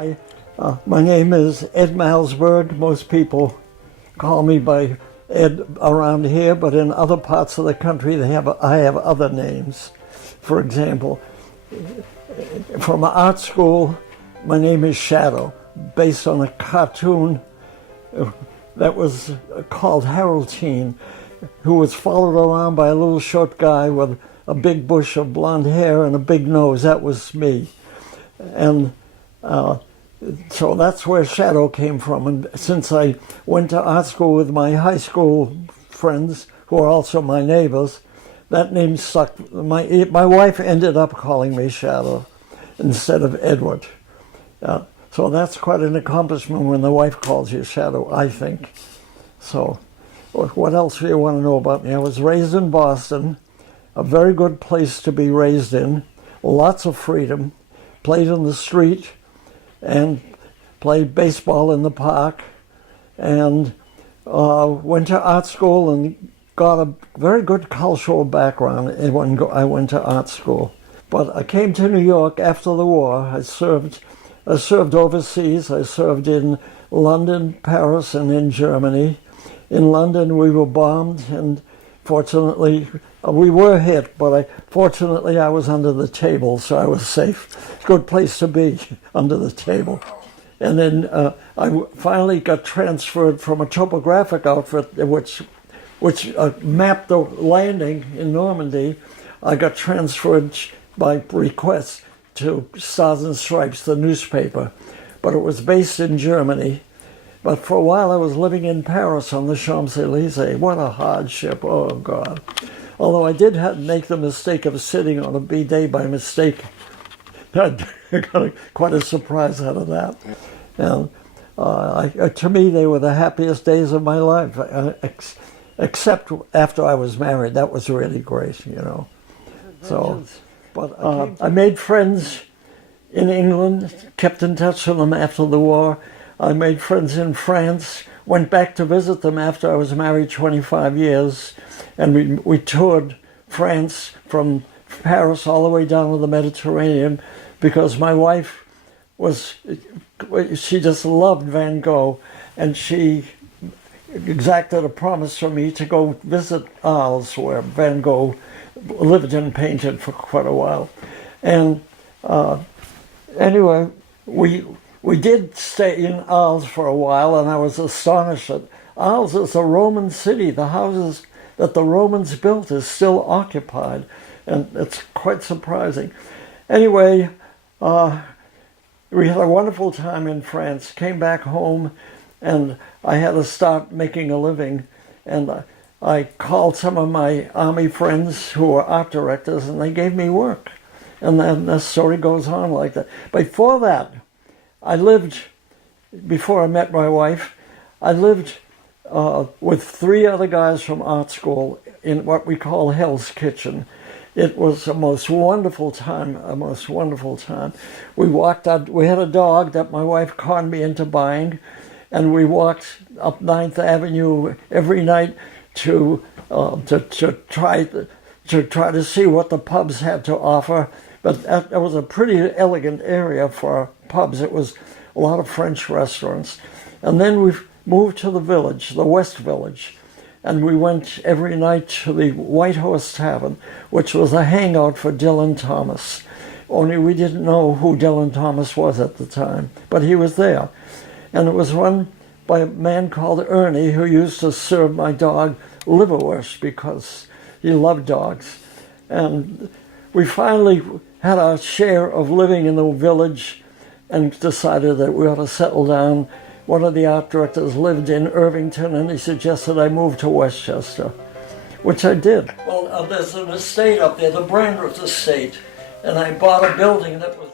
Hi, my name is Ed Malsberg. Most people call me by Ed around here, but in other parts of the country I have other names. For example, from art school, my name is Shadow, based on a cartoon that was called Haroldine, who was followed around by a little short guy with a big bush of blonde hair and a big nose. That was me. And so that's where Shadow came from. And since I went to art school with my high school friends, who are also my neighbors, that name stuck. My wife ended up calling me Shadow instead of Edward. So that's quite an accomplishment when the wife calls you Shadow, I think. So what else do you want to know about me? I was raised in Boston, a very good place to be raised in, lots of freedom, played in the street, and played baseball in the park, and went to art school and got a very good cultural background when I went to art school. But I came to New York after the war. I served overseas. I served in London, Paris, and in Germany. In London, we were bombed, and fortunately, we were hit, but fortunately I was under the table, so I was safe. It's a good place to be, under the table. And then I finally got transferred from a topographic outfit which mapped the landing in Normandy. I got transferred by request to Stars and Stripes, the newspaper, but it was based in Germany. But for a while I was living in Paris on the Champs-Élysées. What a hardship, oh God. Although I did make the mistake of sitting on a bidet by mistake. I got quite a surprise out of that. And to me, they were the happiest days of my life, except after I was married. That was really great, you know. So, but I made friends in England, kept in touch with them after the war. I made friends in France, went back to visit them after I was married 25 years, and we toured France from Paris all the way down to the Mediterranean, because my wife she just loved Van Gogh, and she exacted a promise from me to go visit Arles, where Van Gogh lived and painted for quite a while. And anyway, we did stay in Arles for a while, and I was astonished that Arles is a Roman city. The houses that the Romans built is still occupied, and it's quite surprising. Anyway, we had a wonderful time in France, came back home, and I had to start making a living. And I called some of my army friends who were art directors, and they gave me work. And then the story goes on like that. Before that, before I met my wife, I lived with 3 other guys from art school in what we call Hell's Kitchen. It was a most wonderful time, a most wonderful time. We walked out, we had a dog that my wife conned me into buying, and we walked up 9th Avenue every night to try to see what the pubs had to offer. But that was a pretty elegant area for pubs. It was a lot of French restaurants. And then we moved to the village, the West Village, and we went every night to the White Horse Tavern, which was a hangout for Dylan Thomas. Only we didn't know who Dylan Thomas was at the time, but he was there. And it was run by a man called Ernie, who used to serve my dog liverwurst because he loved dogs. And we finally had our share of living in the village and decided that we ought to settle down. One of the art directors lived in Irvington, and he suggested I move to Westchester, which I did. Well, there's an estate up there, the Brandreth Estate, and I bought a building that was